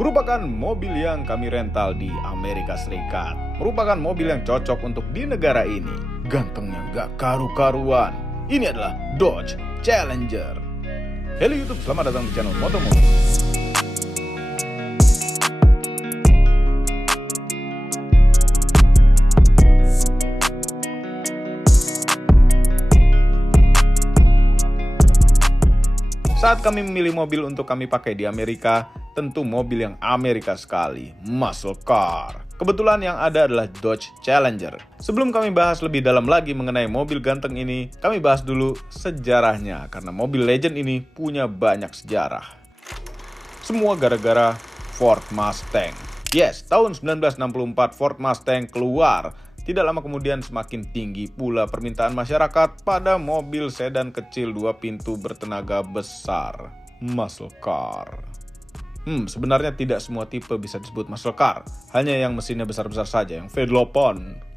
Merupakan mobil yang kami rental di Amerika Serikat. Merupakan mobil yang cocok untuk di negara ini. Gantengnya gak karu-karuan. Ini adalah Dodge Challenger. Halo YouTube, selamat datang di channel Motomoto. Saat kami memilih mobil untuk kami pakai di Amerika, tentu mobil yang Amerika sekali, muscle car. Kebetulan yang ada adalah Dodge Challenger. Sebelum kami bahas lebih dalam lagi mengenai mobil ganteng ini, kami bahas dulu sejarahnya, karena mobil legend ini punya banyak sejarah. Semua gara-gara Ford Mustang. Yes, tahun 1964 Ford Mustang keluar. Tidak lama kemudian semakin tinggi pula permintaan masyarakat pada mobil sedan kecil 2 pintu bertenaga besar, muscle car. Sebenarnya tidak semua tipe bisa disebut muscle car, hanya yang mesinnya besar-besar saja, yang V8.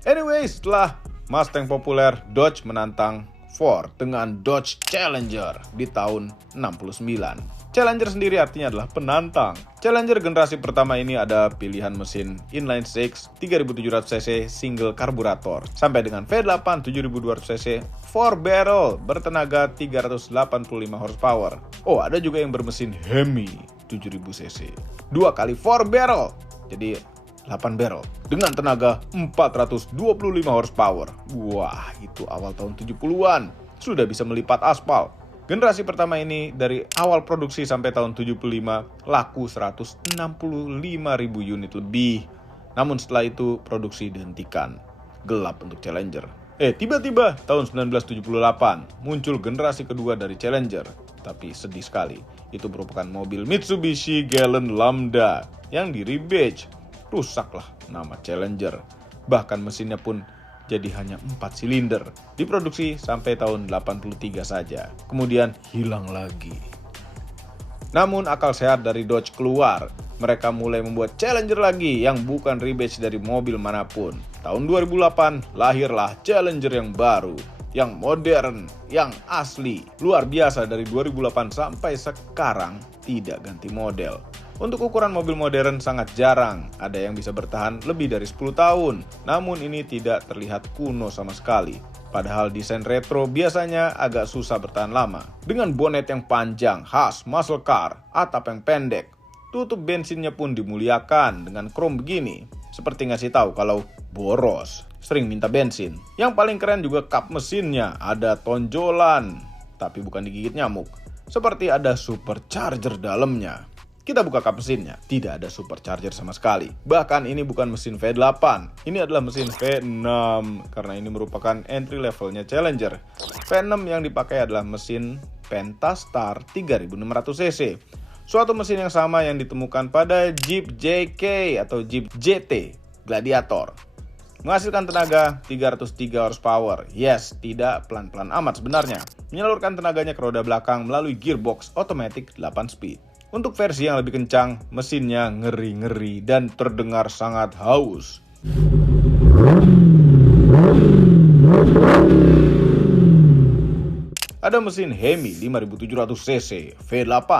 Anyway, setelah Mustang populer, Dodge menantang Ford dengan Dodge Challenger di tahun 69. Challenger sendiri artinya adalah penantang. Challenger generasi pertama ini ada pilihan mesin inline 6 3700cc single karburator sampai dengan V8 7200cc 4 barrel bertenaga 385 horsepower. Oh, ada juga yang bermesin Hemi 7000cc 2 kali 4 barrel, jadi 8 barrel dengan tenaga 425 horsepower. Wah, itu awal tahun 70-an sudah bisa melipat aspal. Generasi pertama ini dari awal produksi sampai tahun 75 laku 165.000 unit lebih. Namun setelah itu produksi dihentikan. Gelap untuk Challenger. Tiba-tiba tahun 1978 muncul generasi kedua dari Challenger. Tapi sedih sekali, itu merupakan mobil Mitsubishi Galant Lambda yang di-rebadge. Rusaklah nama Challenger. Bahkan mesinnya pun jadi hanya 4 silinder. Diproduksi sampai tahun 83 saja. Kemudian hilang lagi. Namun akal sehat dari Dodge keluar. Mereka mulai membuat Challenger lagi yang bukan rebadge dari mobil manapun. Tahun 2008 lahirlah Challenger yang baru, yang modern, yang asli. Luar biasa, dari 2008 sampai sekarang tidak ganti model. Untuk ukuran mobil modern sangat jarang ada yang bisa bertahan lebih dari 10 tahun. Namun ini tidak terlihat kuno sama sekali. Padahal desain retro biasanya agak susah bertahan lama. Dengan bonet yang panjang khas muscle car, atap yang pendek. Tutup bensinnya pun dimuliakan dengan krom begini. Seperti ngasih tahu kalau boros, sering minta bensin. Yang paling keren juga kap mesinnya, ada tonjolan, tapi bukan digigit nyamuk. Seperti ada supercharger dalamnya. Kita buka kap mesinnya, tidak ada supercharger sama sekali. Bahkan ini bukan mesin V8, ini adalah mesin V6, karena ini merupakan entry levelnya Challenger. V6 yang dipakai adalah mesin Pentastar 3600cc. Suatu mesin yang sama yang ditemukan pada Jeep JK atau Jeep JT Gladiator. Menghasilkan tenaga 303 horsepower. Yes, tidak pelan-pelan amat sebenarnya. Menyalurkan tenaganya ke roda belakang melalui gearbox otomatis 8 speed. Untuk versi yang lebih kencang, mesinnya ngeri-ngeri dan terdengar sangat haus. Ada mesin Hemi 5700cc V8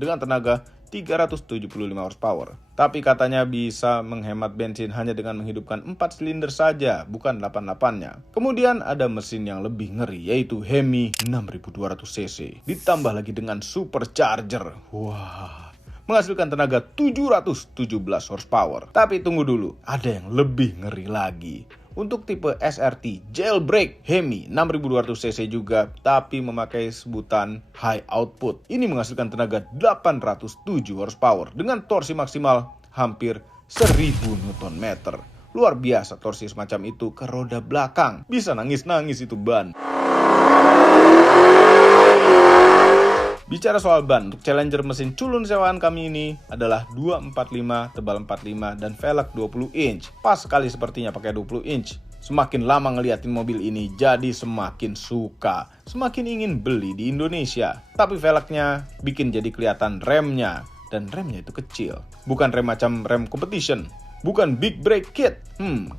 dengan tenaga 375 horsepower. Tapi katanya bisa menghemat bensin hanya dengan menghidupkan 4 silinder saja, bukan 88-nya. Kemudian ada mesin yang lebih ngeri, yaitu Hemi 6200cc. Ditambah lagi dengan supercharger. Wah, menghasilkan tenaga 717 horsepower. Tapi tunggu dulu, ada yang lebih ngeri lagi. Untuk tipe SRT Jailbreak Hemi 6200cc juga, tapi memakai sebutan high output. Ini menghasilkan tenaga 807 horsepower dengan torsi maksimal hampir 1000 Nm. Luar biasa torsi semacam itu ke roda belakang. Bisa nangis-nangis itu ban. Bicara soal ban, untuk Challenger mesin culun sewaan kami ini adalah 245, tebal 45, dan velg 20 inch. Pas sekali sepertinya pakai 20 inch. Semakin lama ngeliatin mobil ini, jadi semakin suka. Semakin ingin beli di Indonesia. Tapi velgnya bikin jadi kelihatan remnya. Dan remnya itu kecil. Bukan rem macam rem competition. Bukan big brake kit.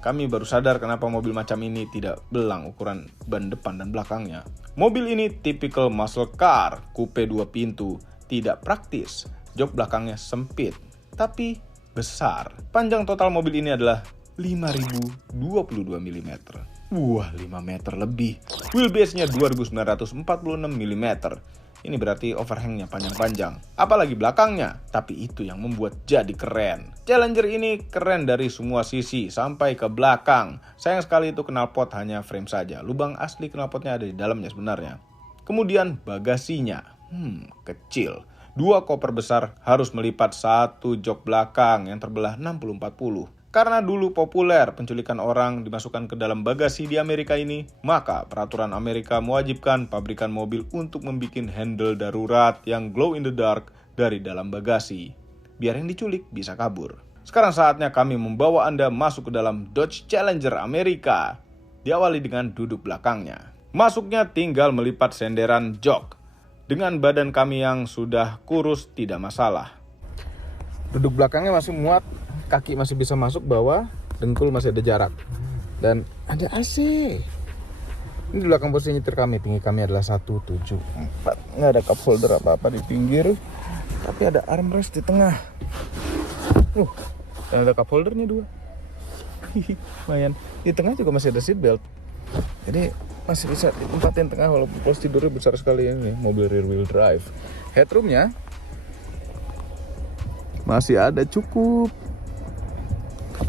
Kami baru sadar kenapa mobil macam ini tidak belang ukuran ban depan dan belakangnya. Mobil ini tipikal muscle car, coupe 2 pintu, tidak praktis. Jok belakangnya sempit. tapi besar. Panjang total mobil ini adalah 5022 mm. Wah, 5 meter lebih. Wheelbase-nya 2946 mm. Ini berarti overhangnya panjang-panjang. Apalagi belakangnya. Tapi itu yang membuat jadi keren. Challenger ini keren dari semua sisi sampai ke belakang. Sayang sekali itu knalpot hanya frame saja. Lubang asli knalpotnya ada di dalamnya sebenarnya. Kemudian bagasinya. Kecil. 2 koper besar harus melipat 1 jok belakang yang terbelah 60-40. Karena dulu populer penculikan orang dimasukkan ke dalam bagasi di Amerika ini, maka peraturan Amerika mewajibkan pabrikan mobil untuk membuat handle darurat yang glow in the dark dari dalam bagasi. Biar yang diculik bisa kabur. Sekarang saatnya kami membawa Anda masuk ke dalam Dodge Challenger Amerika. Diawali dengan duduk belakangnya. Masuknya tinggal melipat senderan jok. Dengan badan kami yang sudah kurus tidak masalah. Duduk belakangnya masih muat. Kaki masih bisa masuk bawah, dengkul masih ada jarak. Dan ada AC. Ini di belakang posisi nyetir kami, tinggi kami adalah 174. Nggak ada cup holder apa-apa di pinggir, tapi ada armrest di tengah. Dan ada cup holdernya 2. Lumayan. Di tengah juga masih ada seat belt. Jadi masih bisa ditempatin tengah walaupun posisi tidurnya besar sekali ini. Mobil rear wheel drive. Headroomnya masih ada cukup.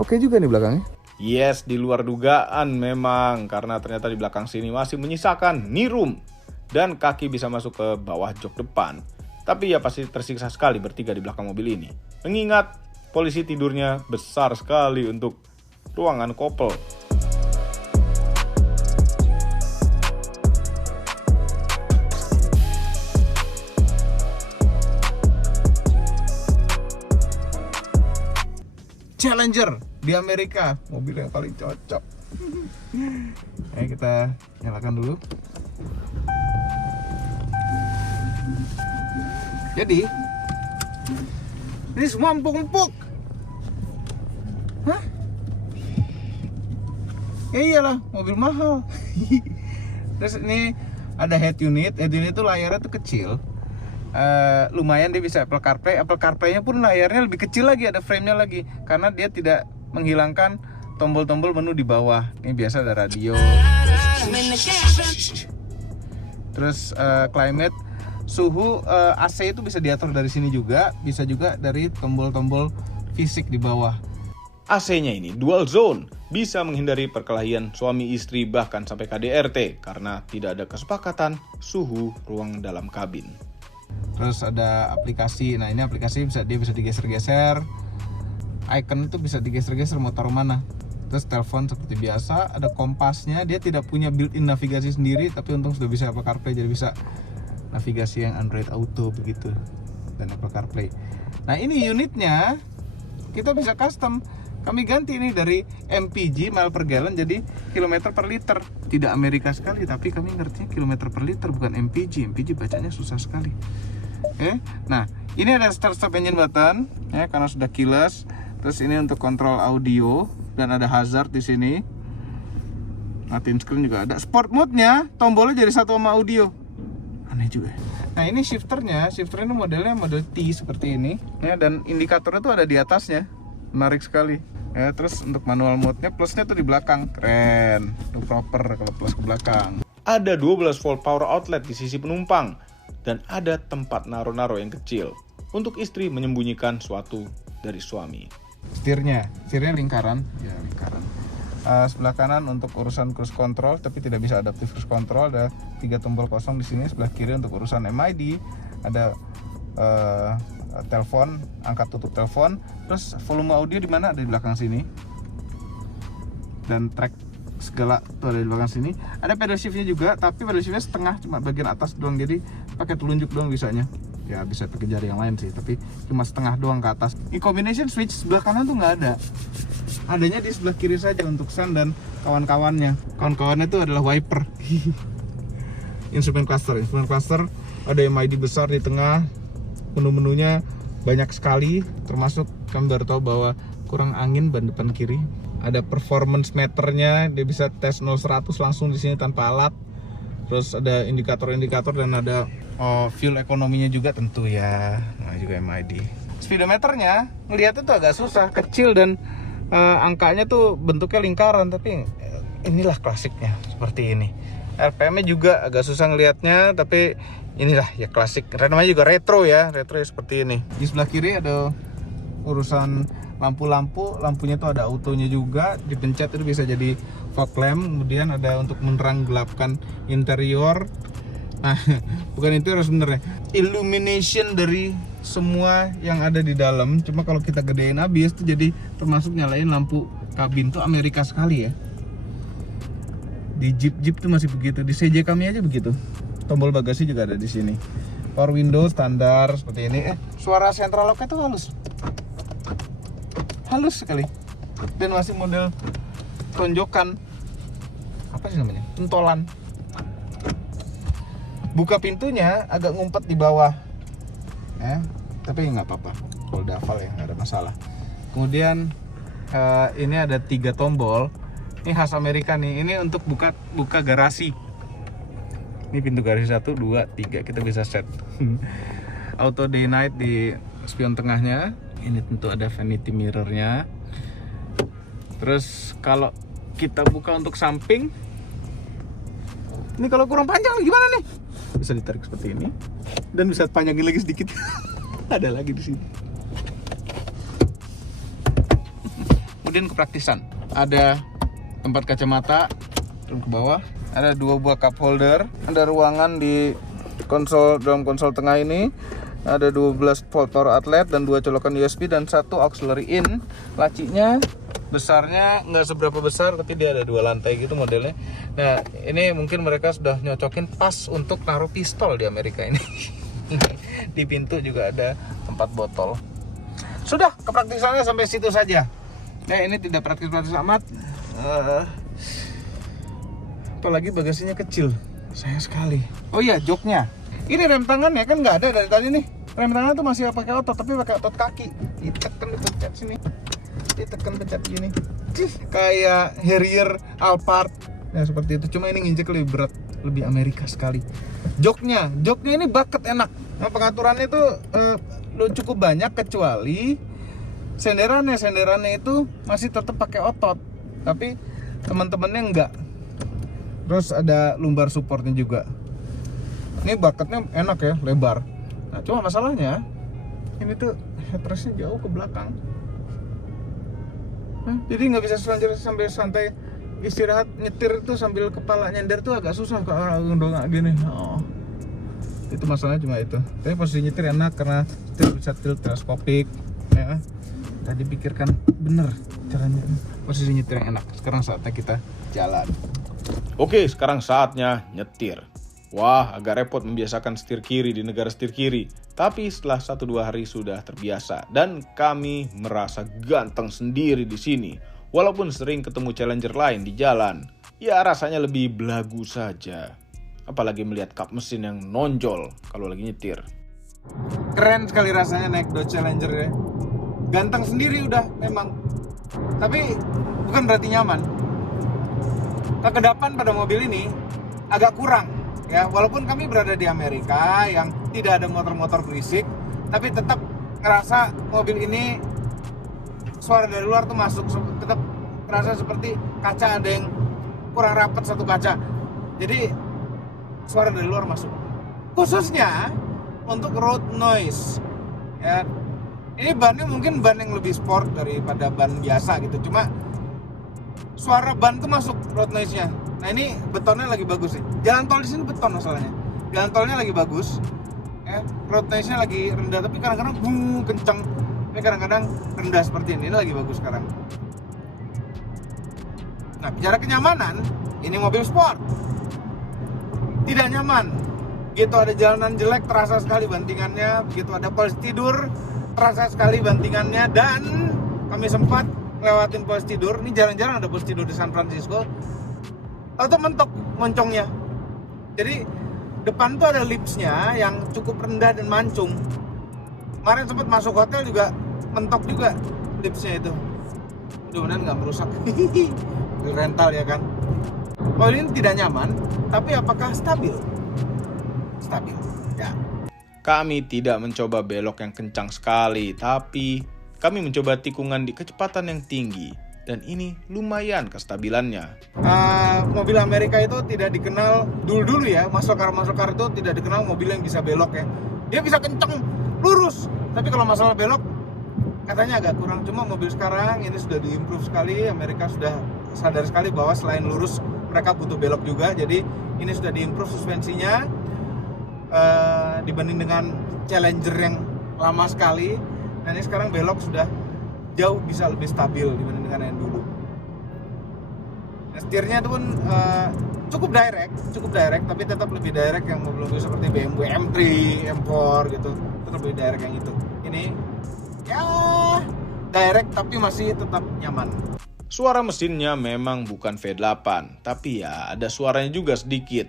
Oke juga nih belakangnya. Yes, di luar dugaan memang. Karena ternyata di belakang sini masih menyisakan knee room. Dan kaki bisa masuk ke bawah jok depan. Tapi ya pasti tersiksa sekali bertiga di belakang mobil ini. Mengingat posisi tidurnya besar sekali untuk ruangan couple. Challenger di Amerika, mobil yang paling cocok. Ayo kita nyalakan dulu. Jadi ini semua empuk-empuk. Hah? Ya iyalah, mobil mahal. Terus ini ada head unit. Head unit itu layarnya tuh kecil. Lumayan dia bisa Apple CarPlay. Apple CarPlay-nya pun layarnya lebih kecil lagi, ada frame-nya lagi. Karena dia tidak menghilangkan tombol-tombol menu di bawah. Ini biasa ada radio. Terus climate, suhu, AC itu bisa diatur dari sini juga. Bisa juga dari tombol-tombol fisik di bawah. AC-nya ini dual zone. Bisa menghindari perkelahian suami istri bahkan sampai KDRT. Karena tidak ada kesepakatan suhu ruang dalam kabin. Terus ada aplikasi. Nah ini aplikasi bisa digeser-geser. Icon itu bisa digeser-geser mau taruh mana. Terus telepon seperti biasa. Ada kompasnya. Dia tidak punya built-in navigasi sendiri, tapi untung sudah bisa Apple CarPlay, jadi bisa navigasi yang Android Auto begitu. Dan Apple CarPlay. Nah ini unitnya kita bisa custom. Kami ganti ini dari MPG, mile per gallon, jadi kilometer per liter. Tidak Amerika sekali, tapi kami ngertinya kilometer per liter, bukan MPG. MPG bacanya susah sekali. Oke, nah ini ada start-stop engine button, ya, karena sudah keyless. Terus ini untuk kontrol audio dan ada hazard di sini. Matiin screen juga ada. Sport mode-nya tombolnya jadi satu sama audio. Aneh juga. Nah ini shifternya modelnya model T seperti ini, ya, dan indikatornya tuh ada di atasnya. Menarik sekali. Ya, terus untuk manual mode-nya plusnya tuh di belakang. Keren. Itu proper kalau plus ke belakang. Ada 12 volt power outlet di sisi penumpang dan ada tempat naro-naro yang kecil untuk istri menyembunyikan suatu dari suami. Setirnya lingkaran, ya lingkaran. Sebelah kanan untuk urusan cruise control, tapi tidak bisa adaptive cruise control. Ada 3 tombol kosong di sini. Sebelah kiri untuk urusan MID, ada telepon, angkat tutup telepon. Terus volume audio di mana? Ada di belakang sini. Dan track segala tuh ada di belakang sini. Ada pedal shiftnya juga, tapi pedal shiftnya setengah, cuma bagian atas doang. Jadi pakai telunjuk doang bisanya. Ya bisa pakai jari yang lain sih, tapi cuma setengah doang ke atas. Ini combination switch sebelah kanan tuh nggak ada. Adanya di sebelah kiri saja untuk Sun dan kawan-kawannya. Kawan-kawannya itu adalah wiper. Instrument cluster ada MID besar di tengah. Menu-menunya banyak sekali, termasuk kami baru tahu bahwa kurang angin ban depan kiri. Ada performance meternya, dia bisa tes 0-100 langsung di sini tanpa alat. Terus ada indikator-indikator dan ada fuel ekonominya juga tentu ya. Nah juga MID. speedometernya ngeliatnya tuh agak susah, kecil dan angkanya tuh bentuknya lingkaran, tapi inilah klasiknya seperti ini. RPM-nya juga agak susah ngelihatnya, tapi inilah ya klasik. Namanya juga retro ya seperti ini. Di sebelah kiri ada urusan lampu-lampu, lampunya tuh ada autonya juga, dipencet itu bisa jadi fog lamp. Kemudian ada untuk menerang gelapkan interior. Nah, bukan interior sebenarnya, illumination dari semua yang ada di dalam. Cuma kalau kita gedein habis tuh jadi termasuk nyalain lampu kabin. Tuh Amerika sekali ya. Di Jeep tuh masih begitu, di CJ kami aja begitu. Tombol bagasi juga ada di sini. Power window standar seperti ini. Suara central lock-nya tuh halus sekali. Dan masih model tonjokan. Apa sih namanya? Pentolan. Buka pintunya agak ngumpet di bawah. Tapi nggak apa-apa. Kalau udah hafal ya, nggak ada masalah. Kemudian ini ada 3 tombol. Ini khas Amerika nih. Ini untuk buka garasi. Ini pintu garasi 1, 2, 3. Kita bisa set. Auto day night di spion tengahnya. Ini tentu ada vanity mirrornya. Terus kalau kita buka untuk samping, ini kalau kurang panjang gimana nih? Bisa ditarik seperti ini dan bisa panjangin lagi sedikit. Ada lagi di sini. Kemudian kepraktisan. Ada tempat kacamata, turun ke bawah. Ada 2 buah cup holder. Ada ruangan di dalam konsol tengah ini. Ada 12 volt power outlet dan 2 colokan USB dan 1 auxiliary in. Lacinya besarnya nggak seberapa besar, tapi dia ada 2 lantai gitu modelnya. Nah, ini mungkin mereka sudah nyocokin pas untuk naruh pistol di Amerika ini. Di pintu juga ada tempat botol. Sudah, kepraktisannya sampai situ saja. Nah, ini tidak praktis-praktis amat. Apalagi bagasinya kecil, sayang sekali. Oh iya, joknya. Ini rem tangannya kan nggak ada dari tadi nih. Rem tangan tuh masih pakai otot, tapi pakai otot kaki. Ditekan pencet sini. Ditekan pencet gini. Kayak Harrier Alphard. Ya seperti itu. Cuma ini nginjek lebih berat, lebih Amerika sekali. Joknya ini bucket enak. Nah, pengaturannya itu cukup banyak, kecuali senderannya itu masih tetap pakai otot, tapi teman-temannya enggak. Terus ada lumbar supportnya juga. Ini bucketnya enak ya, lebar. Nah, cuma masalahnya ini tuh headrestnya jauh ke belakang. Jadi nggak bisa sambil santai istirahat nyetir tuh sambil kepala nyender tuh agak susah ke arah dongak gini. Itu masalahnya cuma itu. Tapi posisi nyetir enak karena bisa tilt teleskopik ya. Tadi pikirkan bener caranya, posisi nyetir yang enak. Sekarang saatnya kita jalan. Oke, sekarang saatnya nyetir. Wah, agak repot membiasakan setir kiri di negara setir kiri. Tapi setelah 1-2 hari sudah terbiasa. Dan kami merasa ganteng sendiri di sini. Walaupun sering ketemu challenger lain di jalan. Ya rasanya lebih belagu saja. Apalagi melihat kap mesin yang nonjol kalau lagi nyetir. Keren sekali rasanya naik Dodge Challenger ya. Ganteng sendiri udah memang. Tapi bukan berarti nyaman. Kekedapan pada mobil ini agak kurang. Ya, walaupun kami berada di Amerika yang tidak ada motor-motor berisik, tapi tetap ngerasa mobil ini suara dari luar tuh masuk, tetap ngerasa seperti kaca ada yang kurang rapat satu kaca. Jadi suara dari luar masuk. Khususnya untuk road noise. Ya, ini bannya mungkin ban yang lebih sport daripada ban biasa gitu. Cuma suara ban tuh masuk road noise-nya. Nah, ini betonnya lagi bagus sih. Jalan tol di sini beton masalahnya. Jalan tolnya lagi bagus. Ya, road noise-nya lagi rendah, tapi kadang-kadang kenceng. Tapi kadang-kadang rendah seperti ini. Ini lagi bagus sekarang. Nah, bicara kenyamanan, ini mobil sport. Tidak nyaman. Begitu ada jalanan jelek terasa sekali bantingannya. Begitu ada polisi tidur terasa sekali bantingannya. Dan kami sempat lewatin pos tidur. Ini jarang-jarang ada pos tidur di San Francisco. Atau mentok moncongnya. Jadi depan tuh ada lipsnya yang cukup rendah dan mancung. Kemarin sempat masuk hotel juga mentok juga lipsnya itu. Mudah-mudahan nggak merusak. Rental ya kan. Mobil ini tidak nyaman, tapi apakah stabil? Stabil. Ya. Kami tidak mencoba belok yang kencang sekali, tapi kami mencoba tikungan di kecepatan yang tinggi. Dan ini lumayan kestabilannya. Mobil Amerika itu tidak dikenal dulu ya, muscle car itu tidak dikenal mobil yang bisa belok ya. Dia bisa kenceng, lurus. Tapi kalau masalah belok, katanya agak kurang. Cuma mobil sekarang ini sudah diimprove sekali. Amerika sudah sadar sekali bahwa selain lurus, mereka butuh belok juga. Jadi ini sudah diimprove suspensinya dibanding dengan Challenger yang lama sekali. Nah ini sekarang belok sudah jauh bisa lebih stabil dibanding dengan yang dulu. Nah, setirnya itu pun cukup direct, tapi tetap lebih direct yang mobil-mobil seperti BMW M3, M4 gitu, tetap lebih direct yang itu. Ini ya direct tapi masih tetap nyaman. Suara mesinnya memang bukan V8, tapi ya ada suaranya juga sedikit.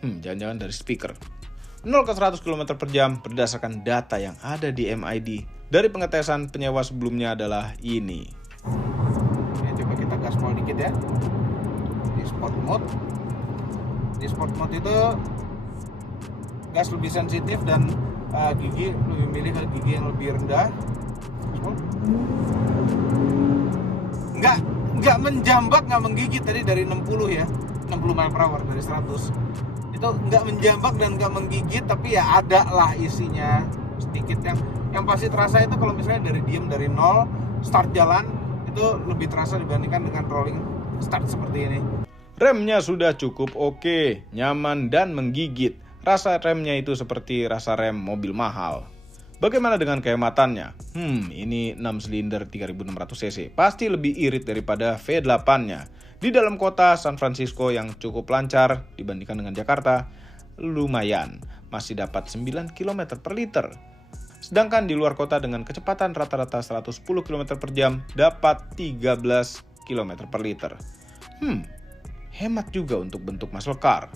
Jangan-jangan dari speaker. 0 ke 100 km per jam berdasarkan data yang ada di MID dari pengetesan penyewa sebelumnya adalah ini. Ya, coba kita gaspol dikit ya. Di sport mode. Di sport mode itu gas lebih sensitif dan gigi lebih milih ke gigi yang lebih rendah. Nggak menjambak, nggak menggigit tadi dari 60 ya, 60 mile per hour dari 100. Itu nggak menjambak dan nggak menggigit, tapi ya ada lah isinya sedikit yang pasti terasa itu kalau misalnya dari 0 start jalan itu lebih terasa dibandingkan dengan rolling start seperti ini. Remnya sudah cukup oke, nyaman dan menggigit. Rasa remnya itu seperti rasa rem mobil mahal. Bagaimana dengan kehematannya? Ini 6 silinder 3600 cc. Pasti lebih irit daripada V8-nya. Di dalam kota San Francisco yang cukup lancar dibandingkan dengan Jakarta, lumayan. Masih dapat 9 km per liter. Sedangkan di luar kota dengan kecepatan rata-rata 110 km per jam dapat 13 km per liter. Hemat juga untuk bentuk muscle car.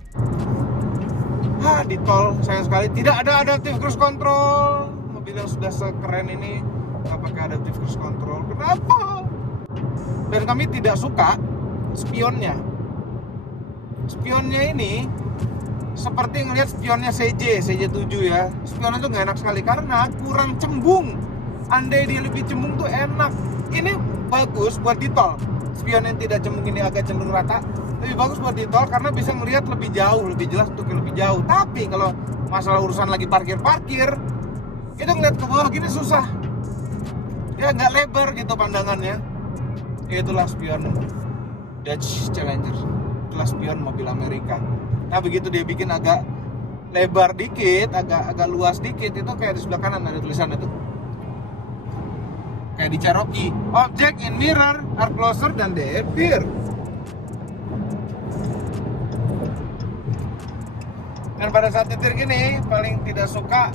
Di tol sayang sekali tidak ada adaptive cruise control. Mobil yang sudah sekeren ini nggak pakai adaptive cruise control. Kenapa? Dan kami tidak suka spionnya. Spionnya ini seperti ngelihat spionnya CJ7 ya. Spionnya tuh nggak enak sekali karena kurang cembung. Andai dia lebih cembung tuh enak. Ini bagus buat di tol. Spion yang tidak cembung ini agak cenderung rata. Lebih bagus buat di tol karena bisa melihat lebih jauh, lebih jelas untuk lebih jauh. Tapi kalau masalah urusan lagi parkir, itu ngeliat ke bawah gini susah. Ya nggak lebar gitu pandangannya. Itulah spion Dodge Challenger. Itulah spion mobil Amerika. Nah begitu dia bikin agak lebar dikit, agak luas dikit, itu kayak di sebelah kanan ada tulisan itu. Kayak di Cherokee, object in mirror are closer than they appear. Dan pada saat nyetir gini paling tidak suka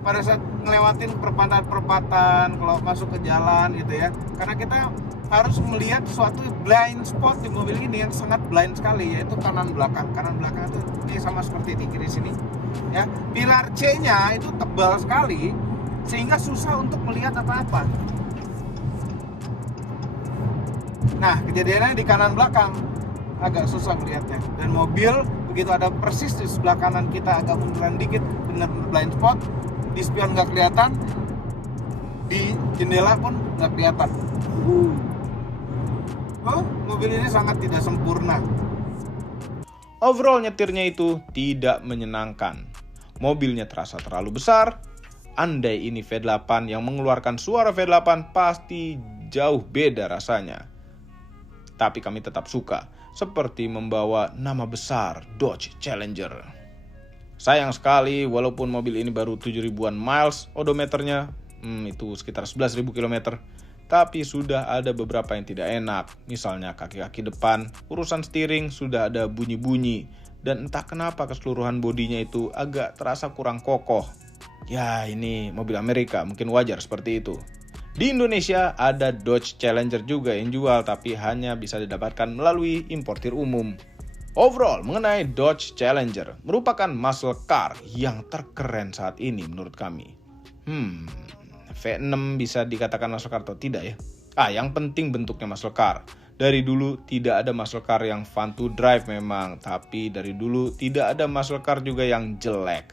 pada saat ngelewatin perempatan kalau masuk ke jalan gitu ya, karena kita harus melihat suatu blind spot di mobil ini yang sangat blind sekali, yaitu kanan belakang itu ini sama seperti di kiri sini ya. Pilar C-nya itu tebal sekali sehingga susah untuk melihat apa-apa. Nah kejadiannya di kanan belakang agak susah melihatnya, dan mobil begitu ada persis di sebelah kanan kita agak munduran dikit, benar-benar blind spot, di spion nggak kelihatan, di jendela pun nggak kelihatan. Mobil ini sangat tidak sempurna. Overall nyetirnya itu tidak menyenangkan. Mobilnya terasa terlalu besar. Andai ini V8 yang mengeluarkan suara V8 pasti jauh beda rasanya. Tapi kami tetap suka, seperti membawa nama besar Dodge Challenger. Sayang sekali, walaupun mobil ini baru 7.000-an miles odometernya, itu sekitar 11.000 km, tapi sudah ada beberapa yang tidak enak. Misalnya kaki-kaki depan, urusan steering sudah ada bunyi-bunyi, dan entah kenapa keseluruhan bodinya itu agak terasa kurang kokoh. Ya, ini mobil Amerika, mungkin wajar seperti itu. Di Indonesia ada Dodge Challenger juga yang jual, tapi hanya bisa didapatkan melalui importir umum. Overall, mengenai Dodge Challenger, merupakan muscle car yang terkeren saat ini menurut kami. V6 bisa dikatakan muscle car atau tidak ya? Yang penting bentuknya muscle car. Dari dulu tidak ada muscle car yang fun to drive memang, tapi dari dulu tidak ada muscle car juga yang jelek.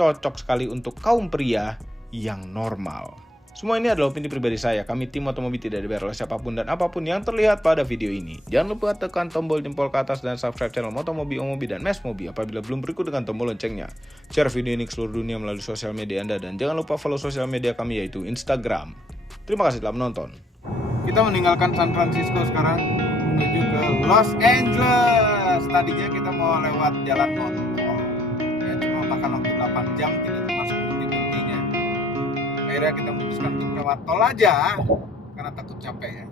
cocok sekali untuk kaum pria yang normal. Semua ini adalah opini pribadi saya. Kami tim Motomobi tidak dibayar oleh siapapun dan apapun yang terlihat pada video ini. Jangan lupa tekan tombol jempol ke atas dan subscribe channel Motomobi, Omobi, dan Mesmobi apabila belum berikut dengan tombol loncengnya. Share video ini ke seluruh dunia melalui sosial media Anda dan jangan lupa follow sosial media kami yaitu Instagram. Terima kasih telah menonton. Kita meninggalkan San Francisco sekarang menuju ke Los Angeles. Tadinya kita mau lewat jalan tol. Ya cuma makan waktu 8 jam tidak termasuk berhenti-berhentinya. Akhirnya kita memutuskan untuk lewat tol aja karena takut capek ya.